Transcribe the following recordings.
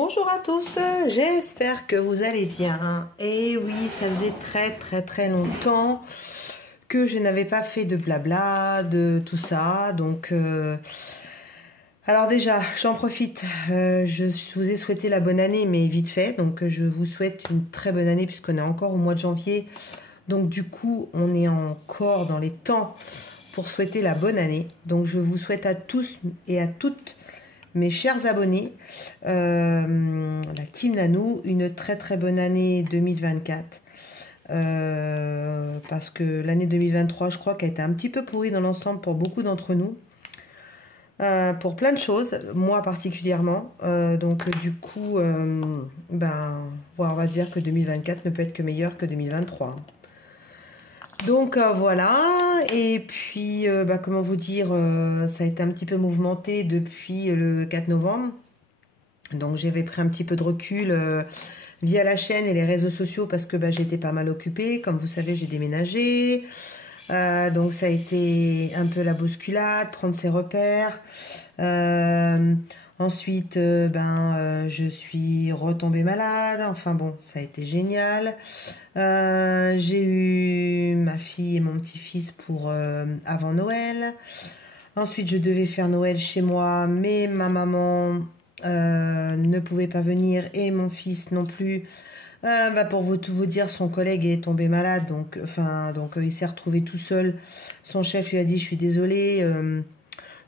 Bonjour à tous, j'espère que vous allez bien. Et oui, ça faisait très longtemps que je n'avais pas fait de blabla, de tout ça. Donc, alors déjà, j'en profite. Je vous ai souhaité la bonne année, mais vite fait. Donc, je vous souhaite une très bonne année puisqu'on est encore au mois de janvier. Donc, du coup, on est encore dans les temps pour souhaiter la bonne année. Donc, je vous souhaite à tous et à toutes mes chers abonnés, la team Nanou, une très bonne année 2024. Parce que l'année 2023, je crois qu'elle a été un petit peu pourrie dans l'ensemble pour beaucoup d'entre nous. Pour plein de choses, moi particulièrement. Donc du coup, on va dire que 2024 ne peut être que meilleur que 2023. Donc voilà, et puis comment vous dire, ça a été un petit peu mouvementé depuis le 4 novembre. Donc j'avais pris un petit peu de recul via la chaîne et les réseaux sociaux parce que j'étais pas mal occupée. Comme vous savez, j'ai déménagé. Donc ça a été un peu la bousculade, prendre ses repères. Ensuite, je suis retombée malade. Enfin bon, ça a été génial. J'ai eu ma fille et mon petit-fils pour avant Noël. Ensuite, je devais faire Noël chez moi, mais ma maman ne pouvait pas venir et mon fils non plus. Pour tout vous dire, son collègue est tombé malade, donc il s'est retrouvé tout seul. Son chef lui a dit: je suis désolée,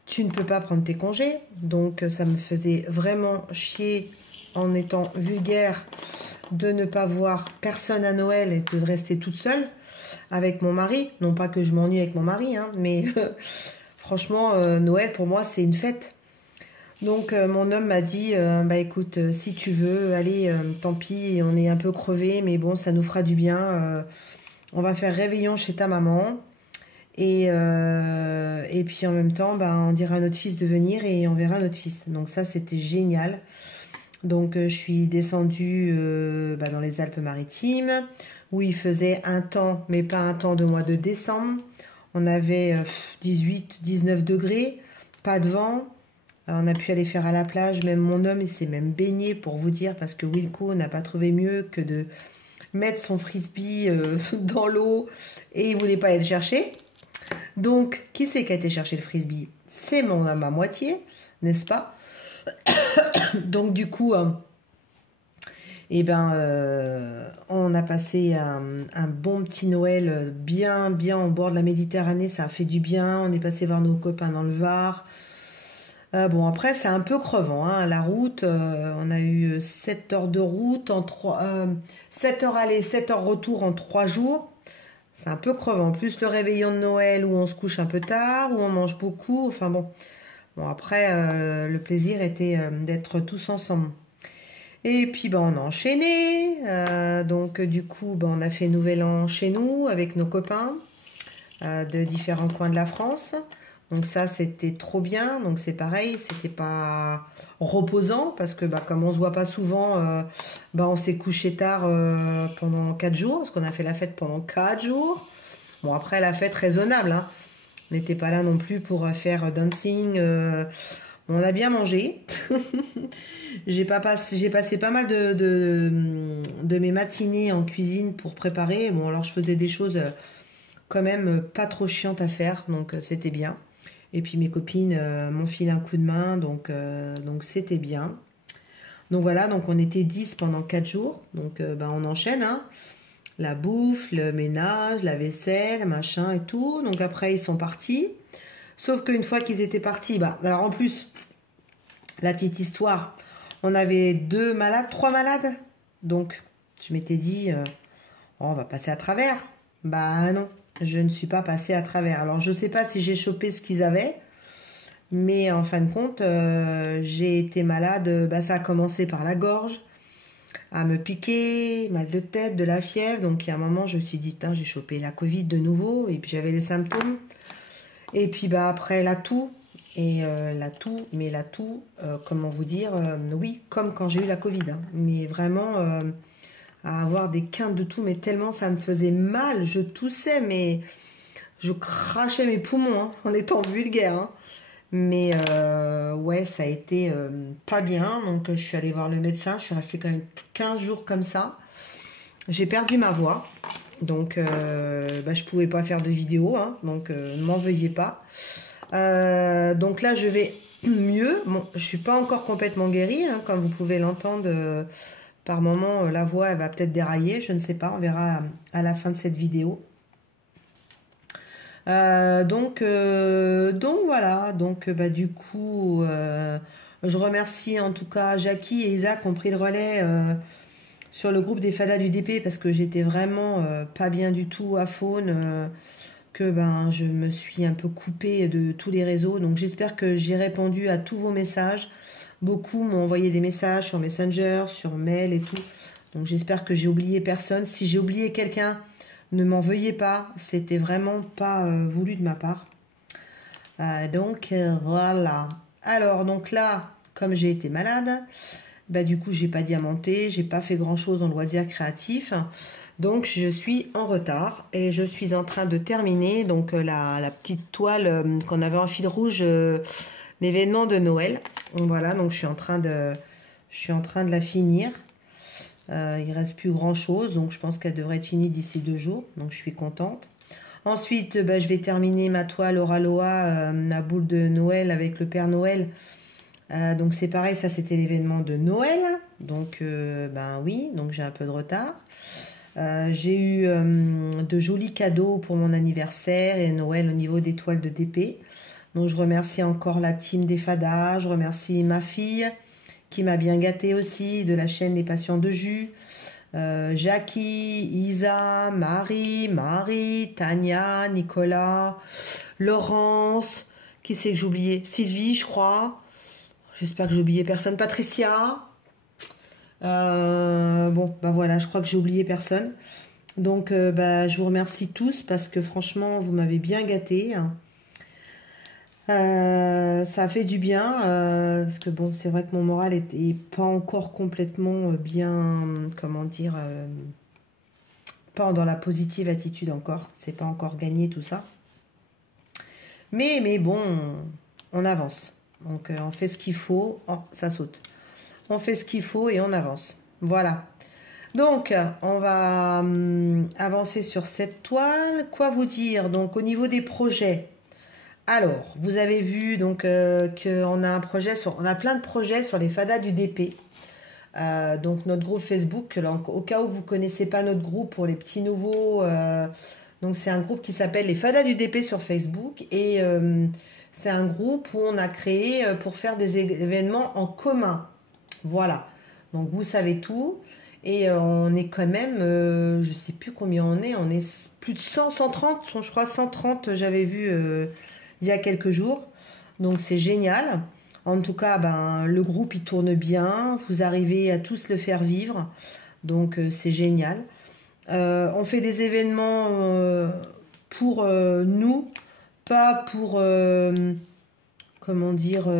tu ne peux pas prendre tes congés. Donc ça me faisait vraiment chier, en étant vulgaire, de ne pas voir personne à Noël et de rester toute seule avec mon mari. Non pas que je m'ennuie avec mon mari, hein, mais franchement, Noël pour moi c'est une fête. Donc mon homme m'a dit, écoute, si tu veux, allez, tant pis, on est un peu crevé, mais bon, ça nous fera du bien. On va faire réveillon chez ta maman. Et puis en même temps, on dira à notre fils de venir et on verra notre fils. Donc ça, c'était génial. Donc je suis descendue dans les Alpes-Maritimes, où il faisait un temps, mais pas un temps de mois de décembre. On avait 18-19 degrés, pas de vent. On a pu aller faire à la plage, même mon homme, il s'est même baigné pour vous dire, parce que Wilco n'a pas trouvé mieux que de mettre son frisbee dans l'eau et il voulait pas aller le chercher. Donc, qui c'est qui a été chercher le frisbee? C'est mon homme à moitié, n'est-ce pas? Donc, du coup, on a passé un bon petit Noël bien au bord de la Méditerranée. Ça a fait du bien. On est passé voir nos copains dans le Var. Après, c'est un peu crevant, hein, la route. On a eu 7 heures de route, 7 heures aller, 7 heures retour en 3 jours. C'est un peu crevant. Plus le réveillon de Noël où on se couche un peu tard, où on mange beaucoup. Enfin bon. Après, le plaisir était d'être tous ensemble. Et puis, on a enchaîné. Donc, du coup, on a fait Nouvel An chez nous avec nos copains de différents coins de la France. Donc ça, c'était trop bien. Donc c'est pareil, c'était pas reposant parce que comme on se voit pas souvent, on s'est couché tard pendant 4 jours parce qu'on a fait la fête pendant 4 jours. Bon, après la fête raisonnable, hein. On n'était pas là non plus pour faire dancing. On a bien mangé. J'ai passé pas mal de mes matinées en cuisine pour préparer. Bon, alors je faisais des choses quand même pas trop chiantes à faire, donc c'était bien. Et puis mes copines m'ont filé un coup de main, donc c'était bien. Donc voilà, donc on était 10 pendant 4 jours. Donc on enchaîne, hein. La bouffe, le ménage, la vaisselle, machin et tout. Donc après, ils sont partis. Sauf qu'une fois qu'ils étaient partis, alors en plus, la petite histoire, on avait 2 malades, 3 malades. Donc je m'étais dit, on va passer à travers. Non. Je ne suis pas passée à travers. Alors, je ne sais pas si j'ai chopé ce qu'ils avaient. Mais en fin de compte, j'ai été malade. Ça a commencé par la gorge, à me piquer, mal de tête, de la fièvre. Donc, il y a un moment, je me suis dit, j'ai chopé la Covid de nouveau. Et puis, j'avais des symptômes. Et puis, après, la toux. Et la toux, comment vous dire, oui, comme quand j'ai eu la Covid. Hein. Mais vraiment... à avoir des quintes de toux, mais tellement ça me faisait mal, je toussais, mais je crachais mes poumons, hein, en étant vulgaire. Hein. Mais ouais, ça a été pas bien. Donc je suis allée voir le médecin. Je suis restée quand même 15 jours comme ça. J'ai perdu ma voix. Donc bah, je pouvais pas faire de vidéo. Hein, donc ne m'en veuillez pas. Donc là, je vais mieux. Bon, je suis pas encore complètement guérie. Hein, comme vous pouvez l'entendre. Par moment, la voix, elle va peut-être dérailler. Je ne sais pas. On verra à la fin de cette vidéo. Donc voilà, donc bah, du coup, je remercie en tout cas Jackie et Isa qui ont pris le relais sur le groupe des Fadas du DP parce que j'étais vraiment pas bien du tout à Faune, que ben je me suis un peu coupée de tous les réseaux. Donc j'espère que j'ai répondu à tous vos messages. Beaucoup m'ont envoyé des messages sur Messenger, sur mail et tout. Donc j'espère que j'ai oublié personne. Si j'ai oublié quelqu'un, ne m'en veuillez pas, c'était vraiment pas voulu de ma part. Donc voilà. Alors donc là, comme j'ai été malade, bah du coup j'ai pas diamanté, j'ai pas fait grand chose en loisirs créatifs. Donc je suis en retard et je suis en train de terminer donc la petite toile qu'on avait en fil rouge, l'événement de Noël. Donc, voilà, donc je suis en train de la finir. Il reste plus grand chose, donc je pense qu'elle devrait être finie d'ici 2 jours, donc je suis contente. Ensuite, bah, je vais terminer ma toile Oraloa, la boule de Noël avec le Père Noël. Donc c'est pareil, ça c'était l'événement de Noël, donc ben oui, donc j'ai un peu de retard. J'ai eu de jolis cadeaux pour mon anniversaire et Noël au niveau des toiles de DP. Donc je remercie encore la team des Fadas, je remercie ma fille qui m'a bien gâtée aussi, de la chaîne Les Patients de Jus, Jackie, Isa, Marie, Tania, Nicolas, Laurence, qui c'est que j'ai oublié? Sylvie, je crois. J'espère que j'ai oublié personne. Patricia. Bon, bah voilà, je crois que j'ai oublié personne. Donc, bah, je vous remercie tous parce que franchement, vous m'avez bien gâté. Ça a fait du bien parce que bon, c'est vrai que mon moral est pas encore complètement bien, comment dire, pas dans la positive attitude encore. C'est pas encore gagné tout ça. Mais bon, on avance. Donc on fait ce qu'il faut. Oh, ça saute. On fait ce qu'il faut et on avance. Voilà. Donc on va avancer sur cette toile. Quoi vous dire? Donc au niveau des projets. Alors, vous avez vu donc qu'on a un projet on a plein de projets sur les Fadas du DP. Donc notre groupe Facebook, au cas où vous ne connaissez pas notre groupe pour les petits nouveaux, donc c'est un groupe qui s'appelle les Fadas du DP sur Facebook et c'est un groupe où on a créé pour faire des événements en commun. Voilà, donc vous savez tout et on est quand même, je ne sais plus combien on est plus de 100, 130, je crois 130 j'avais vu il y a quelques jours, donc c'est génial. En tout cas, ben, le groupe il tourne bien, vous arrivez à tous le faire vivre, donc c'est génial. On fait des événements pour nous, pas pour, comment dire,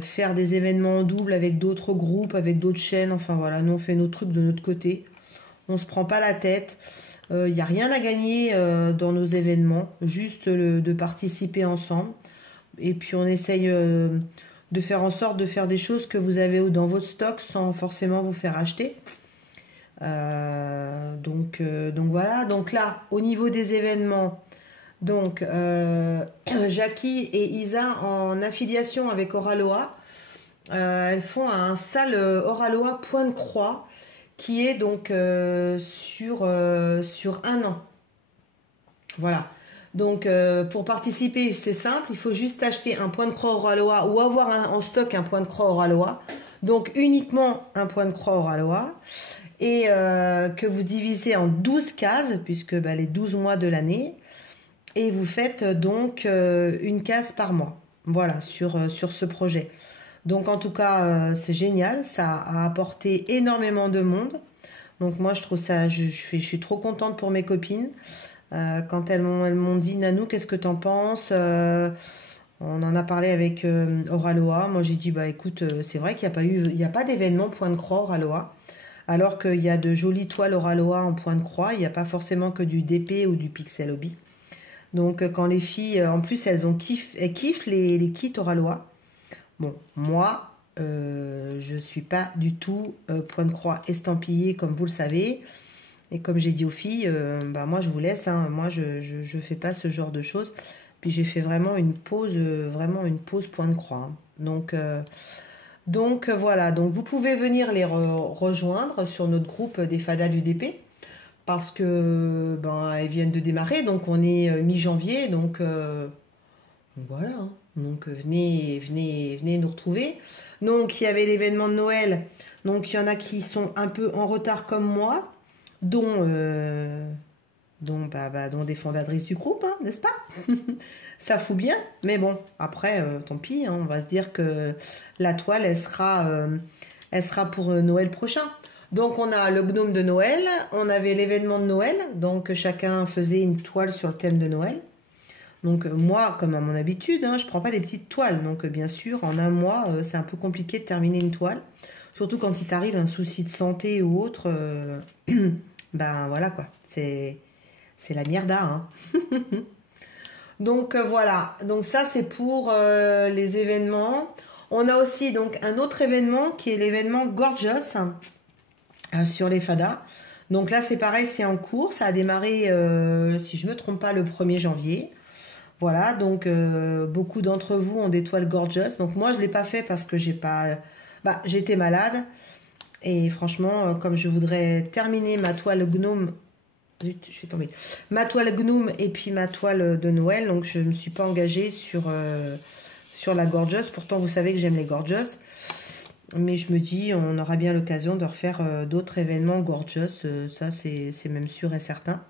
faire des événements en double avec d'autres groupes, avec d'autres chaînes, enfin voilà, nous on fait nos trucs de notre côté, on se prend pas la tête. Il n'y a rien à gagner dans nos événements, juste de participer ensemble. Et puis on essaye de faire en sorte de faire des choses que vous avez dans votre stock sans forcément vous faire acheter. Donc voilà. Donc là, au niveau des événements, donc Jackie et Isa en affiliation avec Oraloa, elles font un salle Oraloa Point de Croix qui est donc sur 1 an. Voilà. Donc pour participer, c'est simple, il faut juste acheter un point de croix Oraloa ou avoir en stock un point de croix Oraloa. Donc uniquement un point de croix Oraloa et que vous divisez en 12 cases puisque bah, les 12 mois de l'année et vous faites donc une case par mois. Voilà, sur ce projet. Donc en tout cas, c'est génial, ça a apporté énormément de monde. Donc moi je trouve ça, je suis trop contente pour mes copines. Quand elles m'ont dit Nanou, qu'est-ce que t'en penses? On en a parlé avec Oraloa. Moi j'ai dit bah écoute, c'est vrai qu'il n'y a pas d'événement point de croix Oraloa. Alors qu'il y a de jolies toiles Oraloa en point de croix, il n'y a pas forcément que du DP ou du Pixel Hobby. Donc quand les filles, en plus elles kiffent les kits Oralois. Bon, moi, je suis pas du tout point de croix estampillé comme vous le savez. Et comme j'ai dit aux filles, bah moi je vous laisse, hein. Moi je fais pas ce genre de choses. Puis j'ai fait vraiment une pause point de croix, hein. Donc voilà, donc vous pouvez venir les rejoindre sur notre groupe des Fadas du DP parce que ben elles viennent de démarrer, donc on est mi-janvier, donc voilà, hein. Donc venez nous retrouver. Donc il y avait l'événement de Noël, donc il y en a qui sont un peu en retard comme moi, dont dont des fondatrices du groupe, hein, n'est-ce pas? Ça fout bien, mais bon, après, tant pis, hein, on va se dire que la toile, elle sera pour Noël prochain. Donc, on a le gnome de Noël, on avait l'événement de Noël, donc chacun faisait une toile sur le thème de Noël. Donc, moi, comme à mon habitude, hein, je prends pas des petites toiles. Donc, bien sûr, en un mois, c'est un peu compliqué de terminer une toile. Surtout quand il t'arrive un souci de santé ou autre, ben voilà quoi, c'est la mierda, hein. Donc voilà, donc ça c'est pour les événements. On a aussi donc un autre événement qui est l'événement Gorgeous sur les Fadas. Donc là c'est pareil, c'est en cours, ça a démarré si je me trompe pas le 1er janvier. Voilà, donc beaucoup d'entre vous ont des toiles Gorgeous. Donc moi je l'ai pas fait parce que j'étais malade et franchement comme je voudrais terminer ma toile gnome. Zut, je suis tombée. Ma toile gnome et puis ma toile de Noël. Donc, je ne me suis pas engagée sur la Gorgeous. Pourtant, vous savez que j'aime les Gorgeous. Mais je me dis, on aura bien l'occasion de refaire d'autres événements Gorgeous. Ça, c'est même sûr et certain.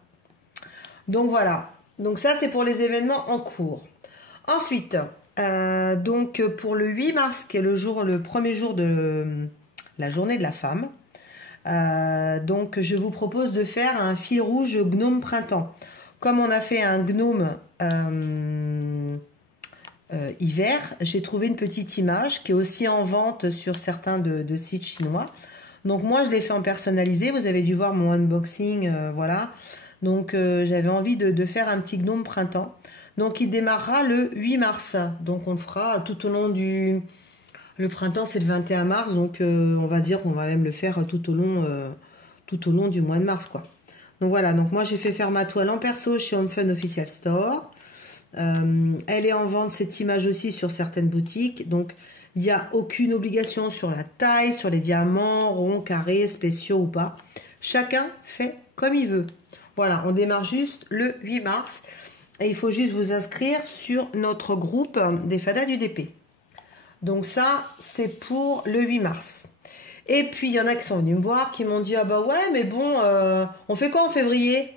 Donc, voilà. Donc, ça, c'est pour les événements en cours. Ensuite, donc, pour le 8 mars, qui est le premier jour de la journée de la femme, donc je vous propose de faire un fil rouge gnome printemps. Comme on a fait un gnome hiver, j'ai trouvé une petite image qui est aussi en vente sur certains de sites chinois. Donc moi je l'ai fait en personnalisé, vous avez dû voir mon unboxing, voilà. Donc j'avais envie de faire un petit gnome printemps. Donc il démarrera le 8 mars, donc on le fera tout au long du... Le printemps, c'est le 21 mars, donc on va dire qu'on va même le faire tout au long du mois de mars, quoi. Donc voilà, donc moi j'ai fait faire ma toile en perso chez Home Fun Official Store. Elle est en vente, cette image aussi, sur certaines boutiques. Donc il n'y a aucune obligation sur la taille, sur les diamants, ronds, carrés, spéciaux ou pas. Chacun fait comme il veut. Voilà, on démarre juste le 8 mars. Et il faut juste vous inscrire sur notre groupe des Fadas du DP. Donc ça, c'est pour le 8 mars. Et puis, il y en a qui sont venus me voir, qui m'ont dit « Ah bah ouais, mais bon, on fait quoi en février ?»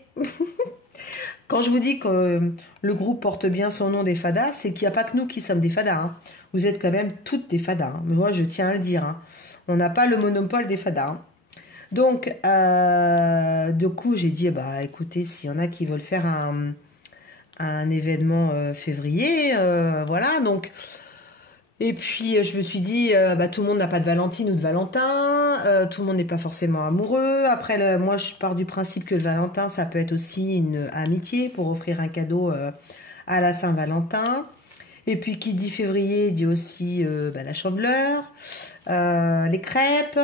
Quand je vous dis que le groupe porte bien son nom des Fadas, c'est qu'il n'y a pas que nous qui sommes des Fadas, hein. Vous êtes quand même toutes des Fadas, hein. Mais moi, je tiens à le dire, hein. On n'a pas le monopole des Fadas, hein. Donc, du coup, j'ai dit bah écoutez, s'il y en a qui veulent faire un événement février, voilà, donc... Et puis, je me suis dit, tout le monde n'a pas de Valentine ou de Valentin, tout le monde n'est pas forcément amoureux. Après, moi, je pars du principe que le Valentin, ça peut être aussi une amitié pour offrir un cadeau à la Saint-Valentin. Et puis, qui dit février, dit aussi la chandeleur, les crêpes.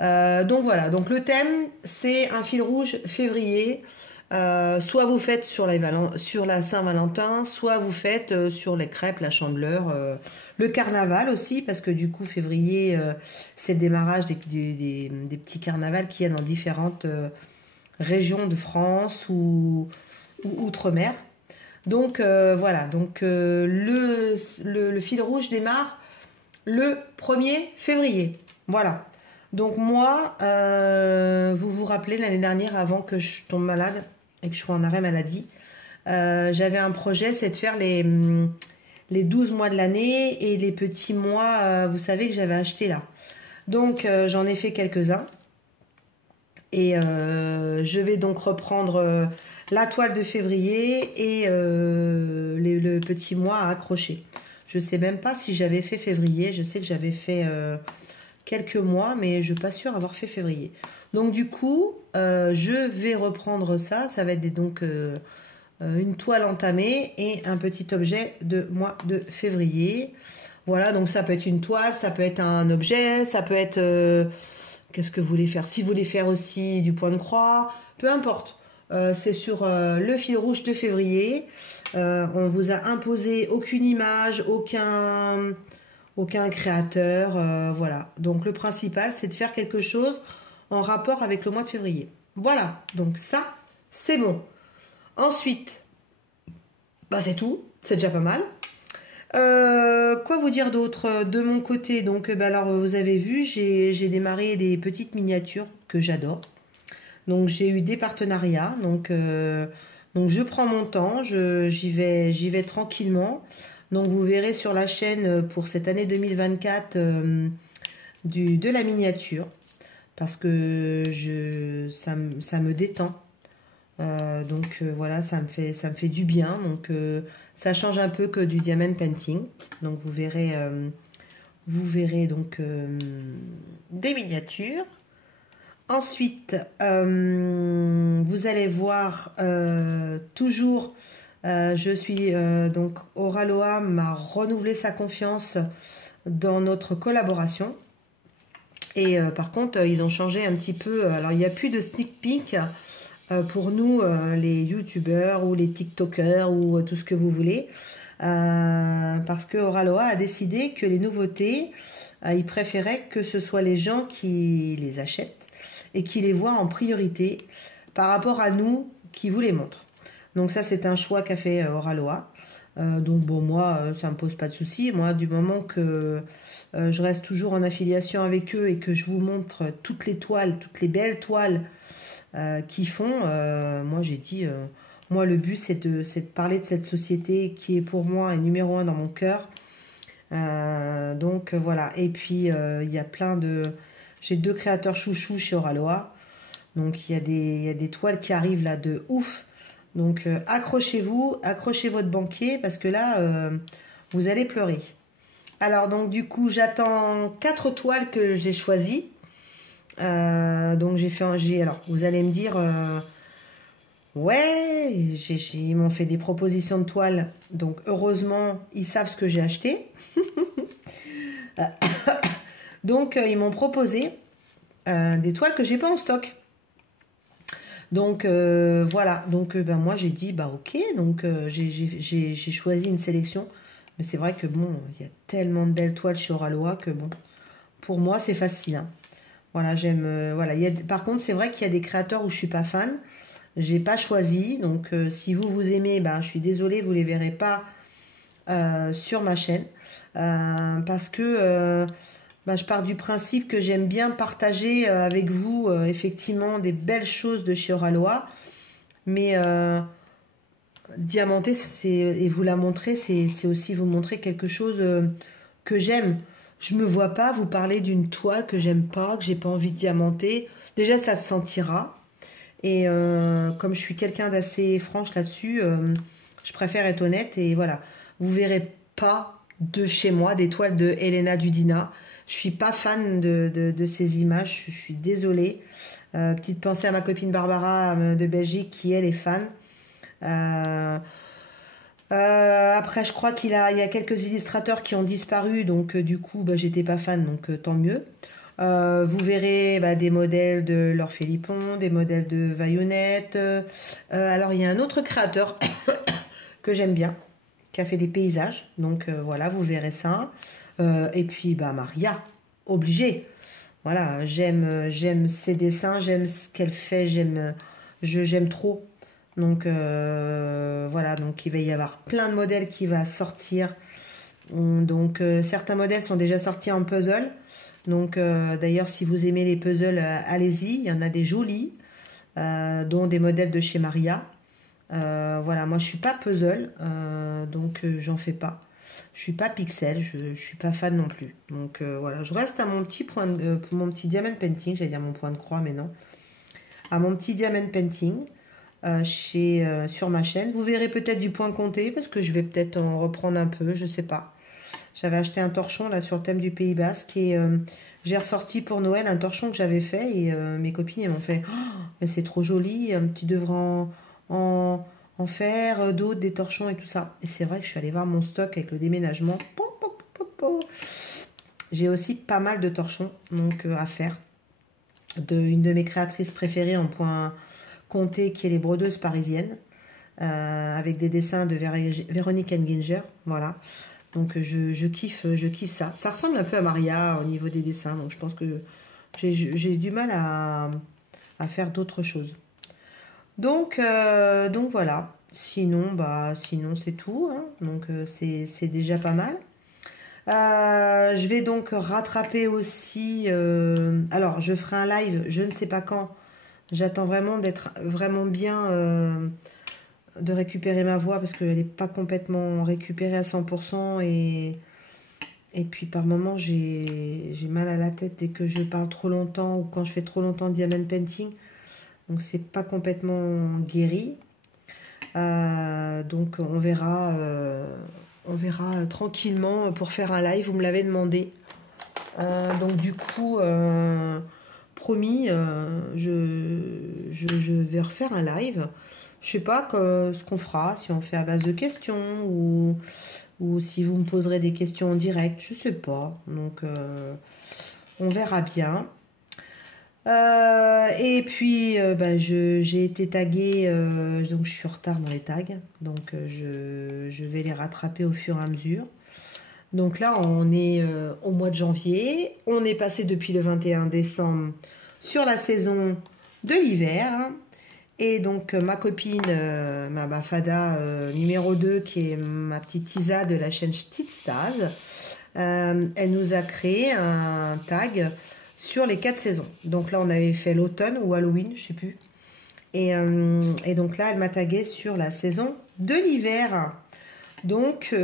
Donc voilà, donc le thème, c'est un fil rouge février. Soit vous faites sur la Saint-Valentin, soit vous faites sur les crêpes, la chandeleur, le carnaval aussi, parce que du coup février c'est le démarrage des petits carnavals qu'il y a dans différentes régions de France ou outre-mer. Donc voilà, donc le fil rouge démarre le 1er février. Voilà. Donc moi, vous vous rappelez l'année dernière, avant que je tombe malade et que je sois en arrêt maladie, j'avais un projet, c'est de faire les 12 mois de l'année et les petits mois, vous savez, que j'avais acheté là. Donc j'en ai fait quelques-uns. Et je vais donc reprendre la toile de février et le petit mois à accrocher. Je ne sais même pas si j'avais fait février, je sais que j'avais fait... quelques mois, mais je ne suis pas sûre avoir fait février. Donc du coup, je vais reprendre ça. Ça va être une toile entamée et un petit objet de mois de février. Voilà, donc ça peut être une toile, ça peut être un objet, ça peut être... qu'est-ce que vous voulez faire? Si vous voulez faire aussi du point de croix, peu importe. C'est sur le fil rouge de février. On vous a imposé aucune image, aucun créateur. Voilà. Donc le principal, c'est de faire quelque chose en rapport avec le mois de février. Voilà. Donc ça, c'est bon. Ensuite, bah c'est tout. C'est déjà pas mal. Quoi vous dire d'autre de mon côté? Donc, alors vous avez vu, j'ai démarré des petites miniatures que j'adore. Donc j'ai eu des partenariats. Donc je prends mon temps, j'y vais tranquillement. Donc vous verrez sur la chaîne pour cette année 2024 de la miniature parce que ça me détend. Voilà, ça me fait du bien. Donc ça change un peu que du diamond painting. Donc vous verrez donc des miniatures. Ensuite, vous allez voir toujours, je suis donc Oraloa m'a renouvelé sa confiance dans notre collaboration. Et par contre, ils ont changé un petit peu. Alors, il n'y a plus de sneak peek pour nous, les youtubeurs ou les tiktokers ou tout ce que vous voulez. Parce que Oraloa a décidé que les nouveautés, ils préféraient que ce soit les gens qui les achètent et qui les voient en priorité par rapport à nous qui vous les montrent. Donc ça, c'est un choix qu'a fait Oraloa. Donc bon, moi, ça ne me pose pas de souci. Moi, du moment que je reste toujours en affiliation avec eux et que je vous montre toutes les toiles, toutes les belles toiles qu'ils font, moi j'ai dit, moi le but c'est de parler de cette société qui est pour moi numéro 1 dans mon cœur. Voilà. Et puis il y a plein de... J'ai 2 créateurs chouchous chez Oraloa. Donc il y a des toiles qui arrivent là de ouf. Donc accrochez-vous, accrochez votre banquier parce que là, vous allez pleurer. Alors donc du coup, j'attends 4 toiles que j'ai choisies. Donc alors vous allez me dire, ouais, ils m'ont fait des propositions de toiles. Donc heureusement, ils savent ce que j'ai acheté. Donc ils m'ont proposé des toiles que j'ai pas en stock. Donc voilà, donc moi j'ai dit bah ok, donc j'ai choisi une sélection, mais c'est vrai que bon, il y a tellement de belles toiles chez Oraloa que bon, pour moi c'est facile. Hein. Voilà, j'aime, voilà. Par contre, c'est vrai qu'il y a des créateurs où je suis pas fan, j'ai pas choisi, donc si vous aimez, ben je suis désolée, vous les verrez pas sur ma chaîne, parce que je pars du principe que j'aime bien partager avec vous effectivement des belles choses de chez Oraloa, mais diamanter et vous la montrer, c'est aussi vous montrer quelque chose que j'aime. Je me vois pas vous parler d'une toile que j'aime pas, que j'ai pas envie de diamanter. Déjà ça se sentira, et comme je suis quelqu'un d'assez franche là-dessus, je préfère être honnête, et voilà, vous verrez pas de chez moi des toiles de Elena Dudina. Je suis pas fan de ces images, je suis désolée. Petite pensée à ma copine Barbara de Belgique qui elle est fan. Après je crois il y a quelques illustrateurs qui ont disparu, donc du coup j'étais pas fan, donc tant mieux. Vous verrez des modèles de Laure Philippon, des modèles de Vaillonnette. Alors il y a un autre créateur que j'aime bien, qui a fait des paysages, donc voilà, vous verrez ça. Et puis Maria, obligée. Voilà, j'aime ses dessins, j'aime ce qu'elle fait, j'aime trop. Donc voilà, donc il va y avoir plein de modèles qui va sortir. Donc certains modèles sont déjà sortis en puzzle. Donc d'ailleurs, si vous aimez les puzzles, allez-y, il y en a des jolis, dont des modèles de chez Maria. Voilà, moi je suis pas puzzle, donc j'en fais pas. Je suis pas pixel, je suis pas fan non plus. Donc voilà, je reste à mon petit mon petit diamond painting, j'allais dire mon point de croix, mais non. À mon petit diamond painting sur ma chaîne. Vous verrez peut-être du point compté parce que je vais peut-être en reprendre un peu, je sais pas. J'avais acheté un torchon là sur le thème du Pays Basque et j'ai ressorti pour Noël un torchon que j'avais fait et mes copines elles m'ont fait oh, mais c'est trop joli, tu devrais en en faire d'autres, des torchons et tout ça. Et c'est vrai que je suis allée voir mon stock avec le déménagement. J'ai aussi pas mal de torchons donc à faire. Une de mes créatrices préférées en point compté qui est les brodeuses parisiennes. Avec des dessins de Véronique Enginger, voilà. Donc je kiffe ça. Ça ressemble un peu à Maria au niveau des dessins, donc je pense que j'ai du mal à faire d'autres choses. Donc voilà. Sinon c'est tout, hein. Donc c'est déjà pas mal. Je vais donc rattraper aussi. Alors je ferai un live, je ne sais pas quand. J'attends vraiment d'être vraiment bien. De récupérer ma voix parce qu'elle n'est pas complètement récupérée à 100% et puis par moments j'ai mal à la tête dès que je parle trop longtemps ou quand je fais trop longtemps de diamond painting, donc c'est pas complètement guéri. Donc on verra tranquillement pour faire un live, vous me l'avez demandé. Donc du coup promis, je vais refaire un live. Je sais pas ce qu'on fera, si on fait à base de questions ou si vous me poserez des questions en direct, je sais pas. Donc on verra bien. Et puis j'ai été taguée, donc je suis en retard dans les tags, donc je vais les rattraper au fur et à mesure. Donc là on est au mois de janvier, on est passé depuis le 21 décembre sur la saison de l'hiver. Et donc ma copine, ma Fada numéro 2, qui est ma petite Isa de la chaîne Stitstaz, elle nous a créé un tag sur les 4 saisons. Donc là on avait fait l'automne ou Halloween, je sais plus. Et donc là elle m'a tagué sur la saison de l'hiver. Donc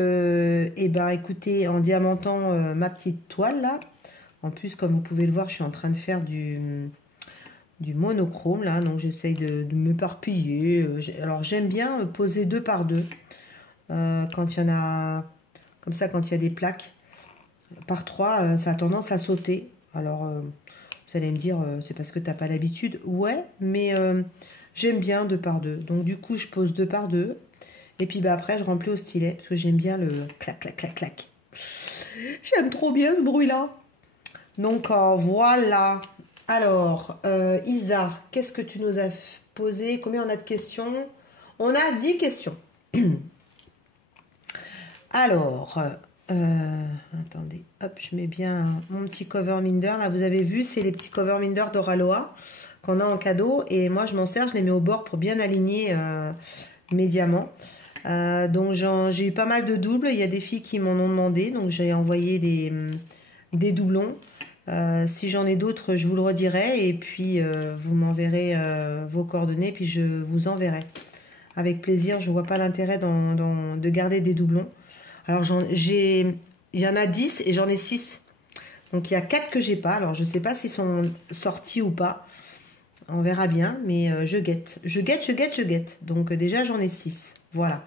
écoutez, en diamantant ma petite toile là, en plus comme vous pouvez le voir je suis en train de faire du monochrome là, donc j'essaye de m'éparpiller. Alors j'aime bien poser 2 par 2 quand il y en a comme ça, quand il y a des plaques par 3, ça a tendance à sauter. Alors vous allez me dire c'est parce que t'as pas l'habitude, ouais, mais j'aime bien 2 par 2, donc du coup je pose 2 par 2 et puis après je remplis au stylet parce que j'aime bien le clac clac clac clac, j'aime trop bien ce bruit là. Donc voilà. Alors, Isa, qu'est-ce que tu nous as posé? Combien on a de questions? On a 10 questions. Alors, attendez, hop, je mets bien mon petit cover minder. Là, vous avez vu, c'est les petits cover minder d'Oraloa qu'on a en cadeau. Et moi, je m'en sers, je les mets au bord pour bien aligner mes diamants. Donc, j'ai eu pas mal de doubles. Il y a des filles qui m'en ont demandé. Donc, j'ai envoyé des doublons. Si j'en ai d'autres, je vous le redirai et puis vous m'enverrez vos coordonnées, puis je vous enverrai. Avec plaisir, je vois pas l'intérêt de garder des doublons. Alors il y en a 10 et j'en ai 6. Donc il y a 4 que j'ai pas. Alors je sais pas s'ils sont sortis ou pas. On verra bien, mais je guette. Je guette. Donc déjà j'en ai 6. Voilà.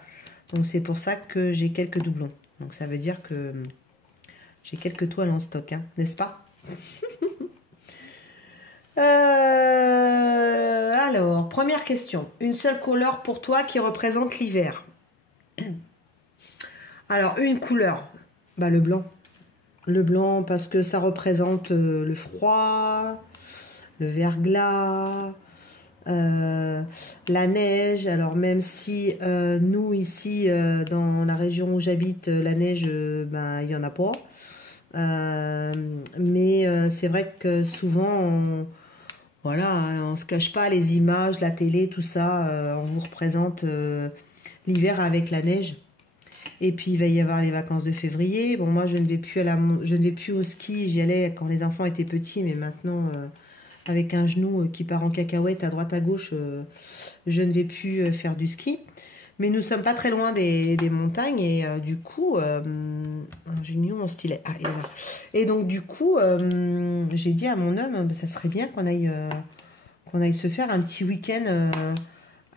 Donc c'est pour ça que j'ai quelques doublons. Donc ça veut dire que j'ai quelques toiles en stock, hein, n'est-ce pas? Alors, première question. Une seule couleur pour toi qui représente l'hiver? Alors, une couleur. Bah, le blanc. Le blanc parce que ça représente le froid, le verglas, la neige. Alors, même si nous, ici, dans la région où j'habite, la neige, ben, il n'y en a pas. Mais c'est vrai que souvent voilà, hein, on se cache pas, les images, la télé, tout ça, on vous représente l'hiver avec la neige. Et puis il va y avoir les vacances de février. Bon, moi je ne vais plus au ski, j'y allais quand les enfants étaient petits, mais maintenant avec un genou qui part en cacahuète à droite à gauche, je ne vais plus faire du ski. Mais nous sommes pas très loin des montagnes et du coup, j'ai mis mon stylet. Ah, et donc du coup, j'ai dit à mon homme, ça serait bien qu'on aille se faire un petit week-end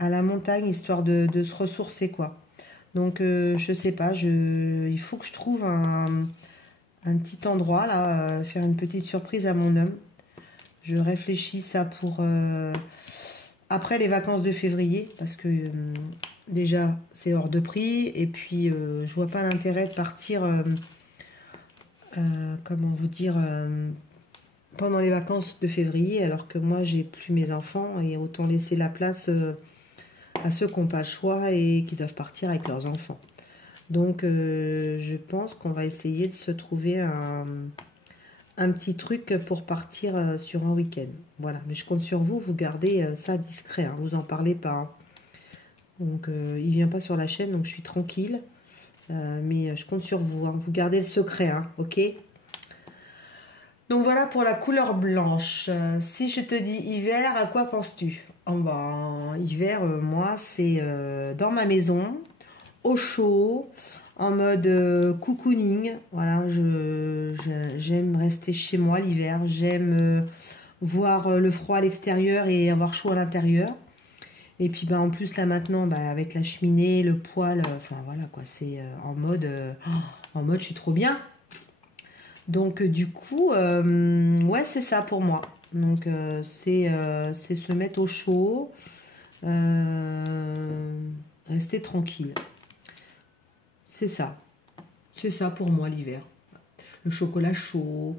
à la montagne, histoire de se ressourcer, quoi. Donc je sais pas, il faut que je trouve un petit endroit là, faire une petite surprise à mon homme. Je réfléchis ça pour après les vacances de février, parce que déjà c'est hors de prix, et puis je vois pas l'intérêt de partir, comment vous dire, pendant les vacances de février, alors que moi j'ai plus mes enfants, et autant laisser la place à ceux qui n'ont pas le choix et qui doivent partir avec leurs enfants. Donc je pense qu'on va essayer de se trouver un petit truc pour partir sur un week-end. Voilà, mais je compte sur vous, vous gardez ça discret, hein, vous en parlez pas. Hein. Donc il vient pas sur la chaîne, donc je suis tranquille. Mais je compte sur vous, hein, vous gardez le secret, hein, ok? Donc voilà pour la couleur blanche. Si je te dis hiver, à quoi penses-tu? Oh ben, hiver, moi, c'est dans ma maison, au chaud, en mode cocooning. Voilà, j'aime rester chez moi l'hiver. J'aime voir le froid à l'extérieur et avoir chaud à l'intérieur. Et puis en plus là maintenant, avec la cheminée, le poêle, enfin voilà quoi, c'est en mode je suis trop bien. Donc du coup, ouais c'est ça pour moi. Donc c'est se mettre au chaud, rester tranquille. C'est ça pour moi l'hiver. Le chocolat chaud,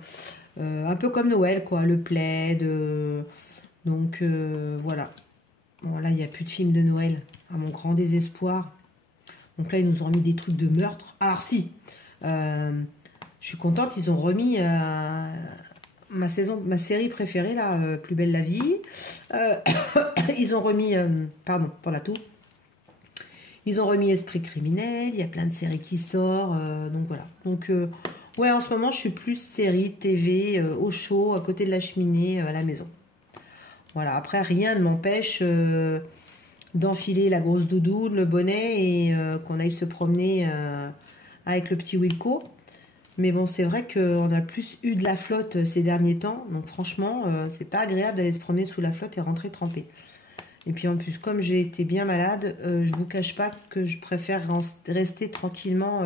un peu comme Noël quoi, le plaid. Donc voilà. Bon là il n'y a plus de films de Noël, à mon grand désespoir. Donc là ils nous ont remis des trucs de meurtre. Alors si, je suis contente, ils ont remis ma série préférée là, Plus belle la vie. Ils ont remis, pardon pour la toux. Ils ont remis Esprit criminel, il y a plein de séries qui sortent, donc voilà. Donc ouais, en ce moment je suis plus série, TV, au chaud, à côté de la cheminée, à la maison. Voilà, après rien ne m'empêche d'enfiler la grosse doudoune, le bonnet et qu'on aille se promener avec le petit Wilco. Mais bon, c'est vrai qu'on a plus eu de la flotte ces derniers temps, donc franchement, c'est pas agréable d'aller se promener sous la flotte et rentrer trempé. Et puis en plus, comme j'ai été bien malade, je vous cache pas que je préfère rester tranquillement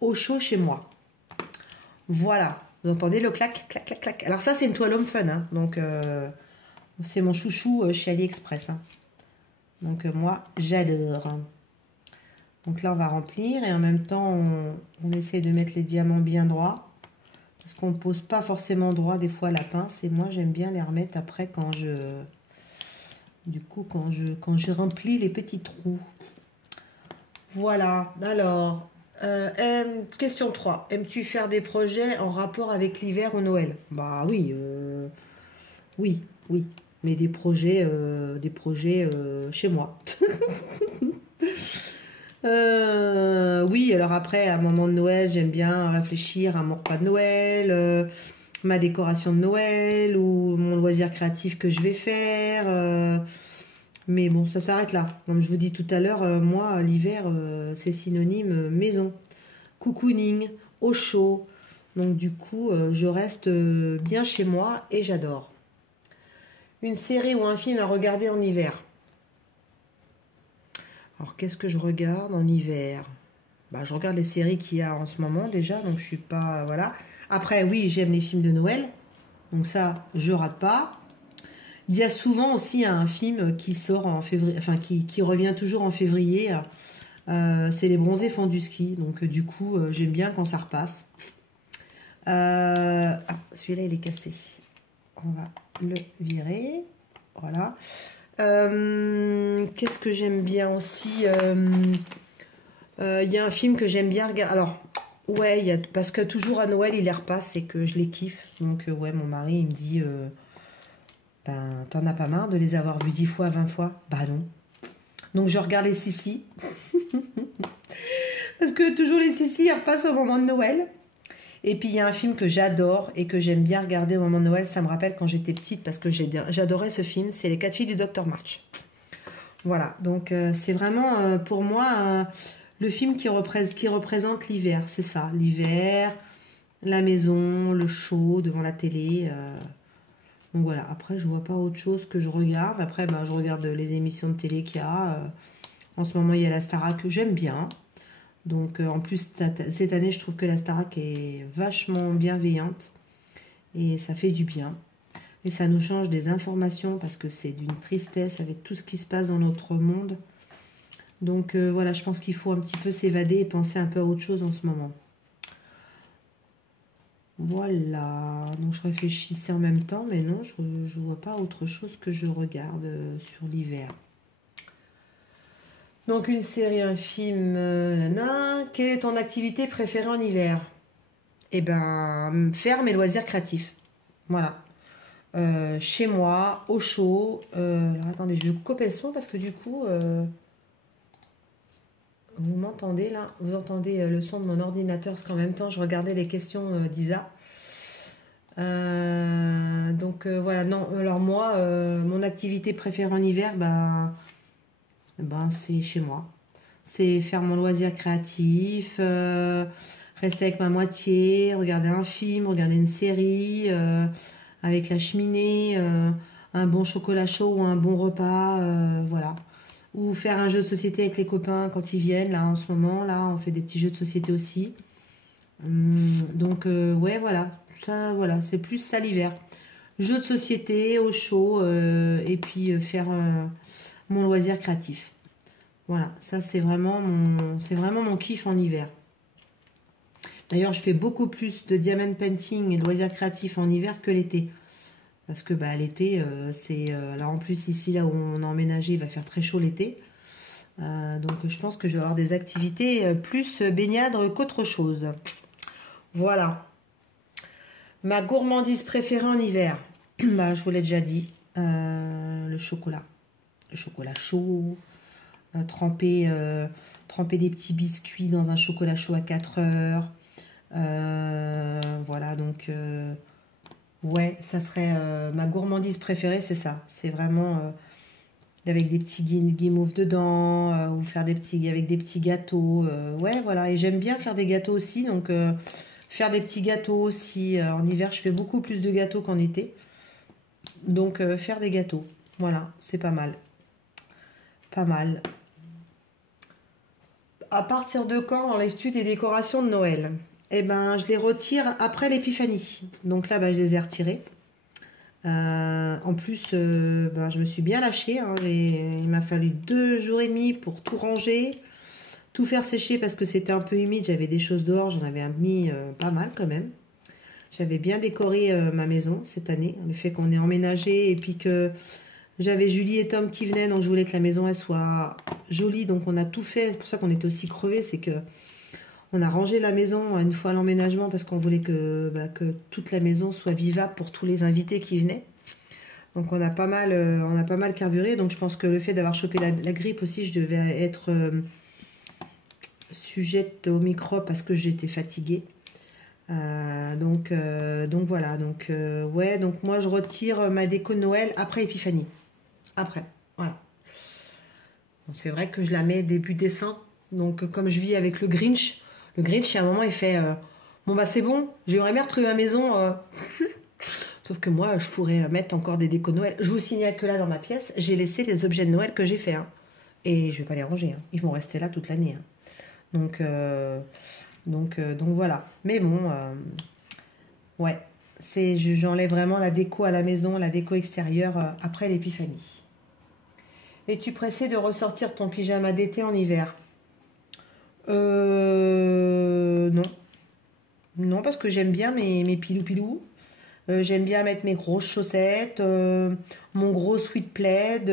au chaud chez moi. Voilà, vous entendez le clac, clac, clac, clac. Alors ça, c'est une toile homme fun, hein. Donc c'est mon chouchou chez AliExpress. Hein. Donc moi, j'adore. Donc là, on va remplir et en même temps, on essaie de mettre les diamants bien droits. Parce qu'on ne pose pas forcément droit des fois à la pince. Et moi, j'aime bien les remettre après quand je... Du coup, quand je remplis les petits trous. Voilà. Alors, question 3. Aimes-tu faire des projets en rapport avec l'hiver ou Noël? Bah oui. Oui. Mais des projets chez moi. Oui, alors après, à un moment de Noël, j'aime bien réfléchir à mon repas de Noël, ma décoration de Noël ou mon loisir créatif que je vais faire. Mais bon, ça s'arrête là. Comme je vous dis tout à l'heure, moi, l'hiver, c'est synonyme maison, cocooning, au chaud. Donc du coup, je reste bien chez moi et j'adore. Une série ou un film à regarder en hiver. Alors, qu'est-ce que je regarde en hiver? Je regarde les séries qu'il y a en ce moment déjà, donc je suis pas... Voilà. Après, oui, j'aime les films de Noël. Donc ça, je rate pas. Il y a souvent aussi un film qui sort en février, enfin qui revient toujours en février. C'est Les Bronzés font du ski. Donc du coup, j'aime bien quand ça repasse. Celui-là, il est cassé. On va le virer. Voilà. Qu'est-ce que j'aime bien aussi? Il y a un film que j'aime bien regarder. Alors, ouais, parce que toujours à Noël, il les repasse et que je les kiffe. Donc, ouais, mon mari, il me dit t'en as pas marre de les avoir vus 10 fois, 20 fois? Bah non. Donc, je regarde les Sissi. Parce que toujours les Sissi, ils repassent au moment de Noël. Et puis, il y a un film que j'adore et que j'aime bien regarder au moment de Noël. Ça me rappelle quand j'étais petite parce que j'adorais ce film. C'est Les 4 filles du Dr March. Voilà. Donc, c'est vraiment, pour moi, le film qui représente l'hiver. C'est ça. L'hiver, la maison, le chaud devant la télé. Donc, voilà. Après, je vois pas autre chose que je regarde. Après, je regarde les émissions de télé qu'il y a. En ce moment, il y a la Starac que j'aime bien. Donc en plus cette année je trouve que la Starac est vachement bienveillante et ça fait du bien. Et ça nous change des informations parce que c'est d'une tristesse avec tout ce qui se passe dans notre monde. Donc voilà, je pense qu'il faut un petit peu s'évader et penser un peu à autre chose en ce moment. Voilà, donc je réfléchissais en même temps, mais non, je ne vois pas autre chose que je regarde sur l'hiver. Donc une série, un film, nana. Quelle est ton activité préférée en hiver? Eh ben, faire mes loisirs créatifs. Voilà. Chez moi, au chaud. Alors attendez, je vais couper le son parce que du coup, vous m'entendez là? Vous entendez le son de mon ordinateur parce qu'en même temps, je regardais les questions d'Isa. Donc voilà, non. Alors moi, mon activité préférée en hiver, ben c'est chez moi. C'est faire mon loisir créatif, rester avec ma moitié, regarder un film, regarder une série, avec la cheminée, un bon chocolat chaud ou un bon repas, voilà. Ou faire un jeu de société avec les copains quand ils viennent, là en ce moment, là on fait des petits jeux de société aussi. Donc ouais voilà, ça voilà, c'est plus ça l'hiver. Jeux de société au chaud et puis faire mon loisir créatif. Voilà, ça c'est vraiment mon kiff en hiver. D'ailleurs, je fais beaucoup plus de diamond painting et de loisirs créatifs en hiver que l'été. Parce que l'été, c'est... là en plus, ici, là où on a emménagé, il va faire très chaud l'été. Donc je pense que je vais avoir des activités plus baignade qu'autre chose. Voilà. Ma gourmandise préférée en hiver. Je vous l'ai déjà dit. Le chocolat. Le chocolat chaud. Tremper des petits biscuits dans un chocolat chaud à 4 heures. Voilà, donc ouais, ça serait ma gourmandise préférée, c'est ça. C'est vraiment avec des petits guimauves dedans, ou faire des petits avec des petits gâteaux. Ouais, voilà, et j'aime bien faire des gâteaux aussi, donc faire des petits gâteaux aussi. En hiver, je fais beaucoup plus de gâteaux qu'en été. Donc faire des gâteaux, voilà, c'est pas mal. Pas mal. À partir de quand enlèves-tu tes décorations de Noël? Eh ben, je les retire après l'épiphanie. Donc là, je les ai retirées. En plus, je me suis bien lâchée. Hein. Il m'a fallu 2 jours et demi pour tout ranger, tout faire sécher parce que c'était un peu humide. J'avais des choses dehors, j'en avais mis pas mal quand même. J'avais bien décoré ma maison cette année. Le fait qu'on ait emménagé et puis que j'avais Julie et Tom qui venaient, donc je voulais que la maison elle soit jolie. Donc on a tout fait. C'est pour ça qu'on était aussi crevés, c'est que on a rangé la maison une fois à l'emménagement parce qu'on voulait que toute la maison soit vivable pour tous les invités qui venaient. Donc on a pas mal carburé. Donc je pense que le fait d'avoir chopé la grippe aussi, je devais être sujette au microbe parce que j'étais fatiguée. Donc voilà. Donc ouais. Donc moi je retire ma déco de Noël après Épiphanie. Après, voilà. C'est vrai que je la mets début décembre. Donc comme je vis avec le Grinch. Le Grinch, à un moment, il fait bon, c'est bon, j'aimerais bien retrouver ma maison. Sauf que moi, je pourrais mettre encore des décos Noël. Je vous signale que là, dans ma pièce, j'ai laissé les objets de Noël que j'ai fait. Hein. Et je vais pas les ranger. Hein. Ils vont rester là toute l'année. Hein. Donc voilà. Mais bon, ouais. J'enlève vraiment la déco à la maison, la déco extérieure après l'épiphanie. Es-tu pressé de ressortir ton pyjama d'été en hiver? Non. Non, parce que j'aime bien mes pilou-pilou. J'aime bien mettre mes grosses chaussettes, mon gros sweat plaid.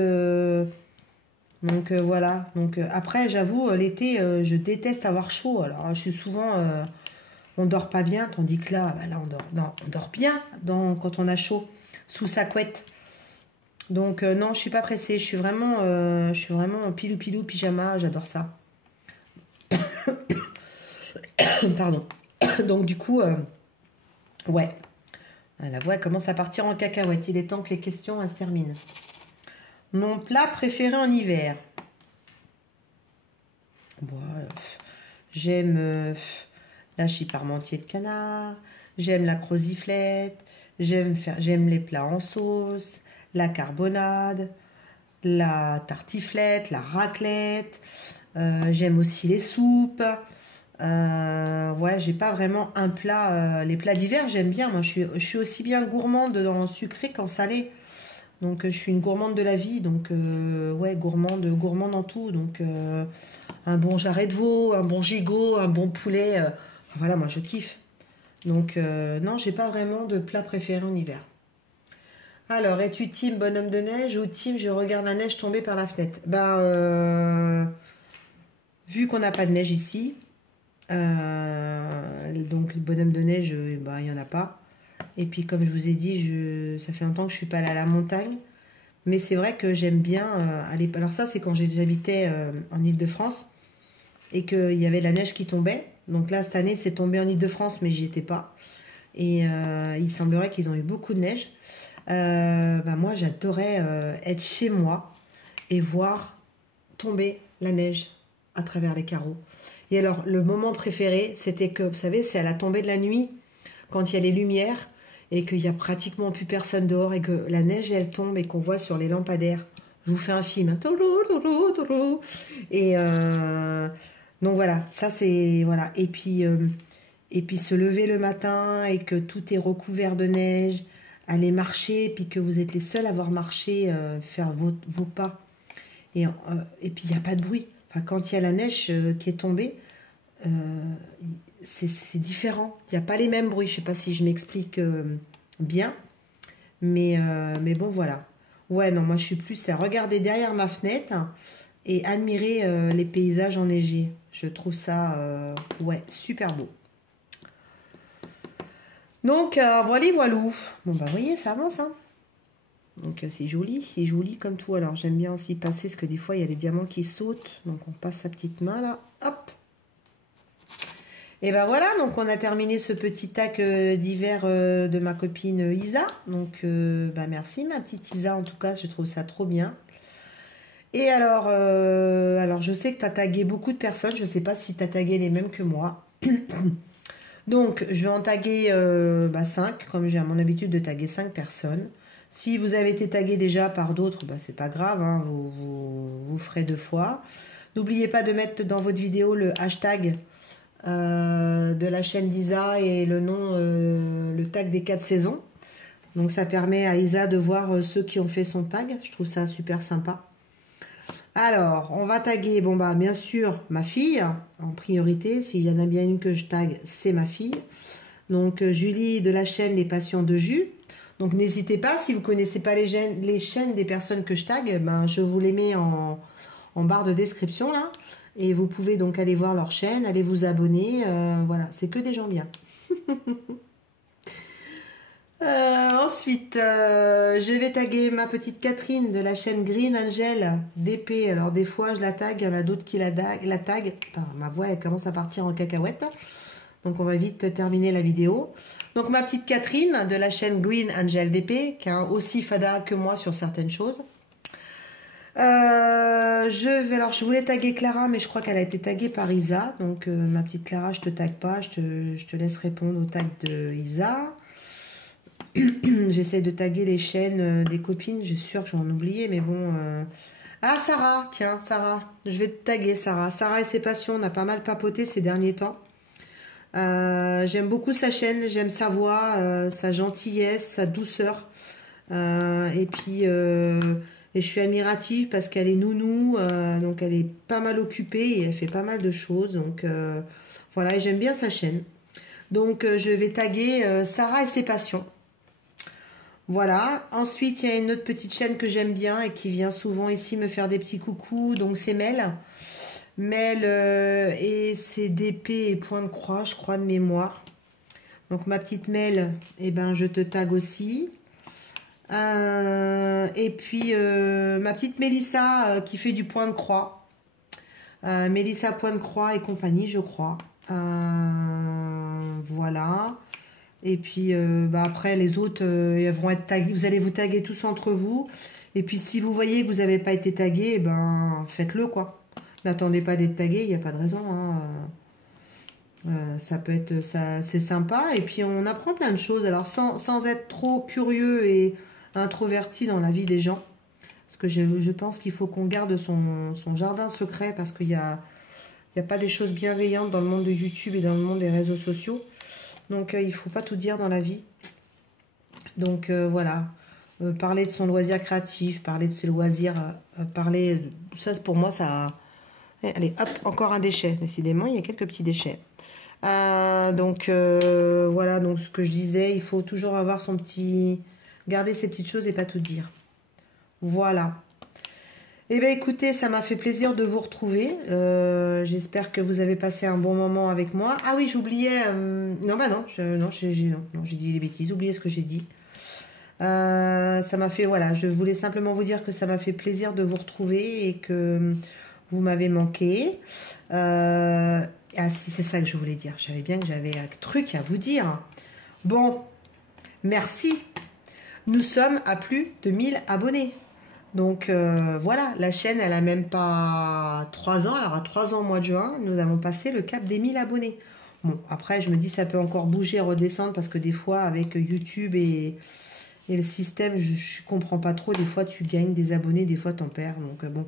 Donc voilà. Donc après, j'avoue, l'été, je déteste avoir chaud. Alors, je suis souvent... on dort pas bien, tandis que là, on dort bien quand on a chaud, sous sa couette. Donc non, je suis pas pressée. Je suis vraiment pilou-pilou, pyjama. J'adore ça. Pardon. Donc du coup, ouais. La voix commence à partir en cacahuète. Il est temps que les questions se terminent. Mon plat préféré en hiver. Voilà. J'aime l'hachis parmentier de canard. J'aime la croziflette. J'aime les plats en sauce. La carbonade. La tartiflette. La raclette. J'aime aussi les soupes. Voilà, ouais, j'ai pas vraiment un plat. Les plats d'hiver, j'aime bien. Moi, je suis aussi bien gourmande dans sucré qu'en salé. Donc, je suis une gourmande de la vie. Donc, ouais, gourmande en tout. Donc, un bon jarret de veau, un bon gigot, un bon poulet. Voilà, moi, je kiffe. Donc, non, j'ai pas vraiment de plat préféré en hiver. Alors, es-tu team bonhomme de neige ou team je regarde la neige tomber par la fenêtre? Ben, vu qu'on n'a pas de neige ici, donc le bonhomme de neige, ben, il n'y en a pas. Et puis, comme je vous ai dit, ça fait longtemps que je suis pas allée à la montagne. Mais c'est vrai que j'aime bien aller. Alors, ça, c'est quand j'habitais en Île-de-France et qu'il y avait de la neige qui tombait. Donc là, cette année, c'est tombé en Île-de-France, mais j'y étais pas. Et il semblerait qu'ils ont eu beaucoup de neige. Ben moi, j'adorais être chez moi et voir tomber la neige à travers les carreaux. Et alors, le moment préféré, c'était que, vous savez, c'est à la tombée de la nuit, quand il y a les lumières et qu'il n'y a pratiquement plus personne dehors et que la neige, elle tombe et qu'on voit sur les lampadaires. Je vous fais un film. Et donc voilà, ça c'est... Voilà. Et puis se lever le matin et que tout est recouvert de neige, aller marcher, puis que vous êtes les seuls à avoir marché, faire vos pas. Et puis il n'y a pas de bruit. Enfin, quand il y a la neige qui est tombée, euh, c'est différent. Il n'y a pas les mêmes bruits. Je ne sais pas si je m'explique bien, mais bon, voilà. Ouais, non, moi je suis plus à regarder derrière ma fenêtre et admirer les paysages enneigés. Je trouve ça, ouais, super beau. Donc, voilà, voilou. Bon, bah, vous voyez, ça avance, hein. Donc, c'est joli comme tout. Alors, j'aime bien aussi passer, parce que des fois, il y a les diamants qui sautent. Donc, on passe sa petite main, là. Hop. Et ben voilà, donc on a terminé ce petit tac d'hiver de ma copine Isa. Donc, bah, merci, ma petite Isa, en tout cas, je trouve ça trop bien. Et alors je sais que tu as tagué beaucoup de personnes. Je ne sais pas si tu as tagué les mêmes que moi. Donc, je vais en taguer 5, comme j'ai à mon habitude de taguer 5 personnes. Si vous avez été tagué déjà par d'autres, bah, c'est pas grave, hein, vous ferez 2 fois. N'oubliez pas de mettre dans votre vidéo le hashtag de la chaîne d'Isa et le nom, le tag des 4 saisons. Donc, ça permet à Isa de voir ceux qui ont fait son tag. Je trouve ça super sympa. Alors, on va taguer, bon bah bien sûr, ma fille, en priorité. S'il y en a bien une que je tague, c'est ma fille. Donc, Julie de la chaîne Les Passions de Jus. Donc, n'hésitez pas, si vous ne connaissez pas les chaînes des personnes que je tague, ben, je vous les mets en barre de description, là. Et vous pouvez donc aller voir leur chaîne, aller vous abonner. Voilà, c'est que des gens bien. Ensuite, je vais taguer ma petite Catherine de la chaîne Green Angel DP. Alors des fois je la tague, il y en a d'autres qui la taguent. Putain, ma voix elle commence à partir en cacahuète. Donc on va vite terminer la vidéo. Donc ma petite Catherine de la chaîne Green Angel DP, qui est aussi fada que moi sur certaines choses. Je voulais taguer Clara, mais je crois qu'elle a été taguée par Isa. Donc ma petite Clara, je te tague pas, je te laisse répondre au tag de Isa. J'essaie de taguer les chaînes des copines. Je suis sûre que j'en ai oublié, mais bon. Ah, Sarah, tiens, Sarah. Je vais te taguer, Sarah. Sarah et ses passions, on a pas mal papoté ces derniers temps. J'aime beaucoup sa chaîne, j'aime sa voix, sa gentillesse, sa douceur. Et puis, et je suis admirative parce qu'elle est nounou, donc elle est pas mal occupée et elle fait pas mal de choses. Donc, voilà, et j'aime bien sa chaîne. Donc, je vais taguer Sarah et ses passions. Voilà, ensuite il y a une autre petite chaîne que j'aime bien et qui vient souvent ici me faire des petits coucous, donc c'est Mel. Mel et c'est d'épée et point de croix, je crois, de mémoire. Donc ma petite Mel, eh ben, je te tag aussi. Et puis ma petite Mélissa qui fait du point de croix. Mélissa point de croix et compagnie, je crois. Voilà. Et puis après les autres elles vont être tagués. Vous allez vous taguer tous entre vous. Et puis si vous voyez que vous n'avez pas été tagué, ben faites-le quoi. N'attendez pas d'être tagué, il n'y a pas de raison. Hein. Ça peut être ça, c'est sympa. Et puis on apprend plein de choses. Alors sans être trop curieux et introverti dans la vie des gens. Parce que je pense qu'il faut qu'on garde son jardin secret parce qu'il y a Il n'y a pas des choses bienveillantes dans le monde de YouTube et dans le monde des réseaux sociaux. Donc, il ne faut pas tout dire dans la vie. Donc, voilà. Parler de son loisir créatif, parler de ses loisirs, parler... Ça, pour moi, ça... Allez, hop, encore un déchet. Décidément, il y a quelques petits déchets. Donc, voilà. Donc, ce que je disais, il faut toujours avoir son petit... Garder ses petites choses et pas tout dire. Voilà. Eh bien, écoutez, ça m'a fait plaisir de vous retrouver. J'espère que vous avez passé un bon moment avec moi. Ah oui, j'oubliais... Non, bah non, j'ai dit des bêtises. Oubliez ce que j'ai dit. Ça m'a fait... Voilà, je voulais simplement vous dire que ça m'a fait plaisir de vous retrouver et que vous m'avez manqué. Ah si, c'est ça que je voulais dire. Je savais bien que j'avais un truc à vous dire. Bon, merci. Nous sommes à plus de 1000 abonnés. Donc voilà, la chaîne, elle a même pas 3 ans. Elle aura 3 ans au mois de juin. Nous avons passé le cap des 1000 abonnés. Bon, après, je me dis ça peut encore bouger, redescendre, parce que des fois, avec YouTube et le système, je comprends pas trop. Des fois, tu gagnes des abonnés, des fois, t'en perds. Donc bon.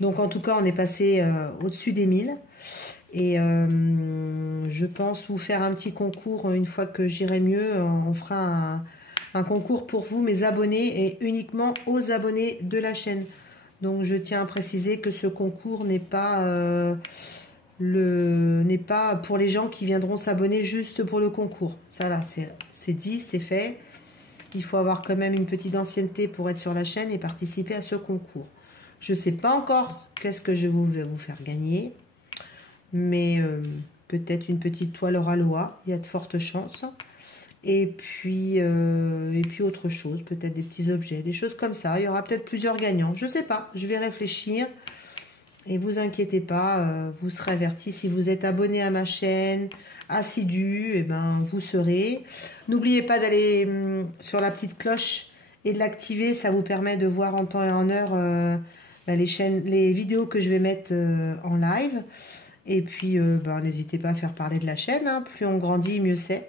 Donc en tout cas, on est passé au-dessus des 1000. Et je pense vous faire un petit concours une fois que j'irai mieux. On fera un concours pour vous, mes abonnés, et uniquement aux abonnés de la chaîne. Donc je tiens à préciser que ce concours n'est pas pour les gens qui viendront s'abonner juste pour le concours. Ça là, c'est dit, c'est fait. Il faut avoir quand même une petite ancienneté pour être sur la chaîne et participer à ce concours. Je ne sais pas encore qu'est-ce que je vais vous faire gagner, mais peut-être une petite toile Ralois, il y a de fortes chances. Et puis autre chose, peut-être des petits objets, des choses comme ça. Il y aura peut-être plusieurs gagnants, je ne sais pas, je vais réfléchir. Et vous inquiétez pas, vous serez avertis si vous êtes abonné à ma chaîne, assidu, et ben vous serez. N'oubliez pas d'aller sur la petite cloche et de l'activer, ça vous permet de voir en temps et en heure les vidéos que je vais mettre en live. Et puis n'hésitez pas à faire parler de la chaîne, hein. Plus on grandit, mieux c'est.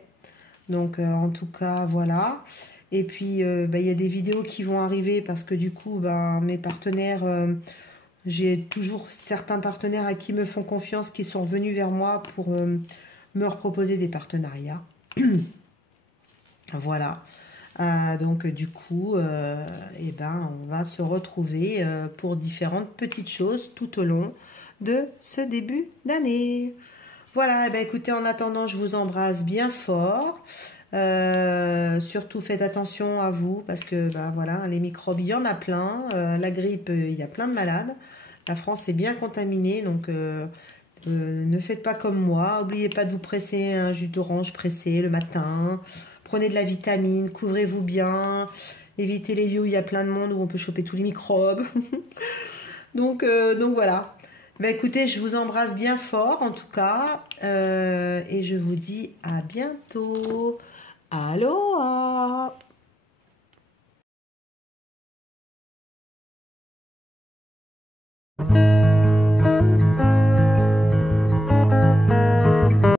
Donc en tout cas voilà. Et puis il y a des vidéos qui vont arriver parce que du coup mes partenaires, j'ai toujours certains partenaires à qui me font confiance qui sont venus vers moi pour me reproposer des partenariats. Voilà. Donc du coup on va se retrouver pour différentes petites choses tout au long de ce début d'année. Voilà, écoutez, en attendant, je vous embrasse bien fort. Surtout, faites attention à vous parce que voilà, les microbes, il y en a plein. La grippe, il y a plein de malades. La France est bien contaminée, donc ne faites pas comme moi. N'oubliez pas de vous presser un jus d'orange pressé le matin. Prenez de la vitamine, couvrez-vous bien. Évitez les lieux où il y a plein de monde, où on peut choper tous les microbes. donc voilà. Écoutez, je vous embrasse bien fort en tout cas et je vous dis à bientôt. Aloha!